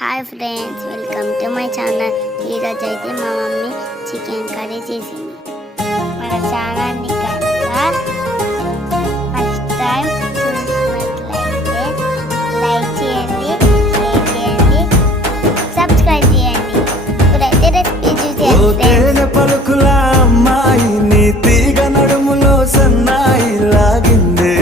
Hi friends, welcome to my channel. ఈరోజు అయితే మా మమ్మీ చికెన్ కర్రీ చేసింది. మన ఛానల్ని కనుక ఫస్ట్ టైం చూసినట్లయితే లైక్ చేయండి, షేర్ చేయండి, సబ్స్క్రైబ్ చేయండి. ఇప్పుడైతే రెసిపీ చూసేయండి. పలుకుల అమ్మాయి నీ తీగ నడుములో సన్నాయి లాగిందే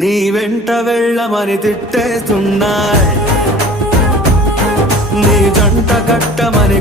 నీ వెంట వెళ్ళమని తిట్టేస్తున్నాయి, నీ జంట కట్టమని